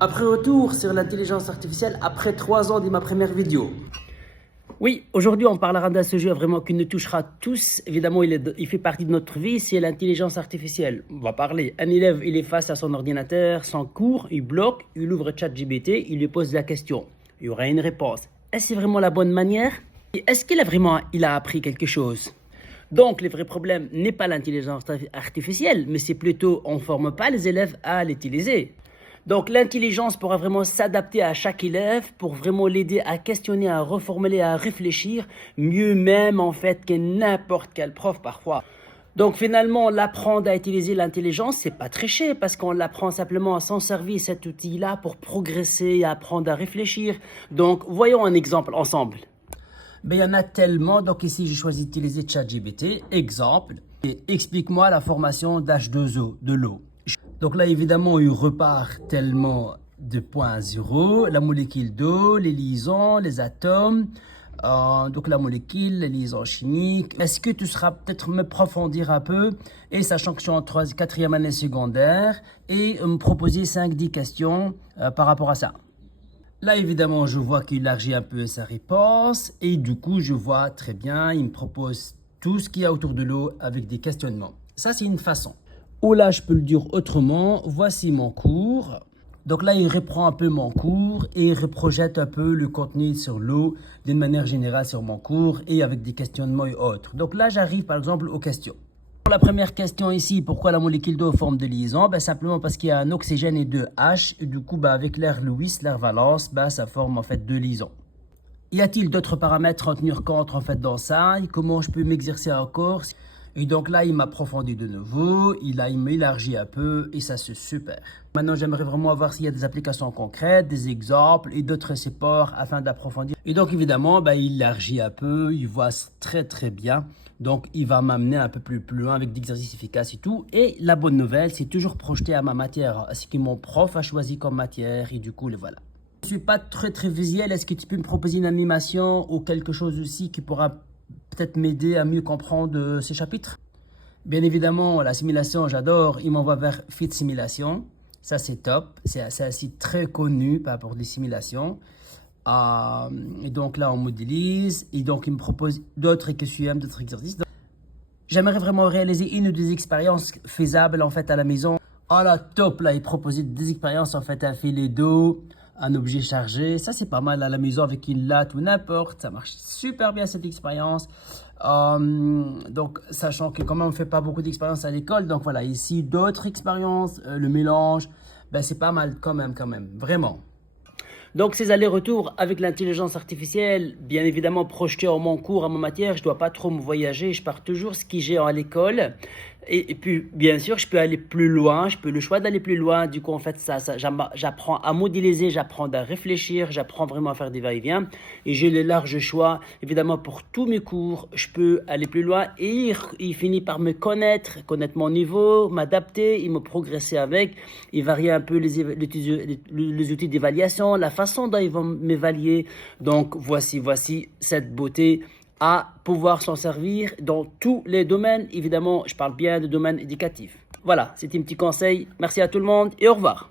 Après retour sur l'intelligence artificielle après 3 ans de ma première vidéo. Oui, aujourd'hui on parlera d'un sujet vraiment qui nous touchera tous. Évidemment, il fait partie de notre vie, c'est l'intelligence artificielle. On va parler. Un élève, il est face à son ordinateur, son cours, il bloque, il ouvre ChatGPT, il lui pose la question. Il y aura une réponse. Est-ce que c'est vraiment la bonne manière? Et est-ce qu'il a appris quelque chose? Donc, le vrai problème n'est pas l'intelligence artificielle, mais c'est plutôt on ne forme pas les élèves à l'utiliser. Donc, l'intelligence pourra vraiment s'adapter à chaque élève pour vraiment l'aider à questionner, à reformuler, à réfléchir, mieux même en fait que n'importe quel prof parfois. Donc finalement, l'apprendre à utiliser l'intelligence, c'est pas tricher parce qu'on l'apprend simplement à s'en servir cet outil-là pour progresser, apprendre à réfléchir. Donc, voyons un exemple ensemble. Ben, il y en a tellement, donc ici j'ai choisi d'utiliser ChatGPT, exemple, et explique-moi la formation d'H2O, de l'eau. Donc là évidemment il repart tellement de point zéro, la molécule d'eau, les liaisons, les atomes, donc la molécule, les liaisons chimiques. Est-ce que tu seras peut-être me profondir un peu, et sachant que je suis en 4e année secondaire, et me proposer 5-10 questions par rapport à ça. Là, évidemment, je vois qu'il élargit un peu sa réponse et du coup, je vois très bien, il me propose tout ce qu'il y a autour de l'eau avec des questionnements. Ça, c'est une façon. Ou là, je peux le dire autrement, voici mon cours. Donc là, il reprend un peu mon cours et il reprojette un peu le contenu sur l'eau d'une manière générale sur mon cours et avec des questionnements et autres. Donc là, j'arrive par exemple aux questions. Pour la première question ici, pourquoi la molécule d'eau forme de liaison? Simplement parce qu'il y a un oxygène et 2 H. Et du coup, avec l'air Lewis, l'air valence, ça forme en fait 2 liaisons. Y a-t-il d'autres paramètres à tenir compte en fait dans ça? Et comment je peux m'exercer encore? Et donc là, il m'approfondit de nouveau, il m'élargit un peu et ça c'est super. Maintenant, j'aimerais vraiment voir s'il y a des applications concrètes, des exemples et d'autres supports afin d'approfondir. Et donc évidemment, il élargit un peu, il voit très très bien. Donc, il va m'amener un peu plus loin avec des exercices efficaces et tout. Et la bonne nouvelle, c'est toujours projeté à ma matière, à ce que mon prof a choisi comme matière. Et du coup, le voilà. Je ne suis pas très visuel. Est-ce que tu peux me proposer une animation ou quelque chose aussi qui pourra peut-être m'aider à mieux comprendre ces chapitres? Bien évidemment, la simulation, j'adore. Il m'envoie vers Fit Simulation. Ça, c'est top. C'est un site très connu par rapport aux simulations. Et donc là, on modélise. Et donc, il me propose d'autres QCM, d'autres exercices. J'aimerais vraiment réaliser une ou des expériences faisables en fait à la maison. Oh là, top! Là, il propose des expériences en fait à filet d'eau, un objet chargé. Ça, c'est pas mal à la maison avec une latte ou n'importe. Ça marche super bien cette expérience. Donc, sachant que quand même, on ne fait pas beaucoup d'expériences à l'école. Donc voilà, ici, d'autres expériences, le mélange, c'est pas mal quand même, vraiment. Donc ces allers-retours avec l'intelligence artificielle, bien évidemment projetés en mon cours, à ma matière, je ne dois pas trop me voyager, je pars toujours ce que j'ai à l'école. Et puis, bien sûr, je peux aller plus loin, je peux le choix d'aller plus loin. Du coup, en fait, j'apprends à modéliser, j'apprends à réfléchir, j'apprends vraiment à faire des va-et-vient. Et j'ai le large choix, évidemment, pour tous mes cours, je peux aller plus loin. Et il finit par me connaître mon niveau, m'adapter, il me progresser avec. Il varie un peu les outils d'évaluation, la façon dont ils vont m'évaluer. Donc, voici cette beauté à pouvoir s'en servir dans tous les domaines. Évidemment, je parle bien de domaine éducatif. Voilà, c'était un petit conseil. Merci à tout le monde et au revoir.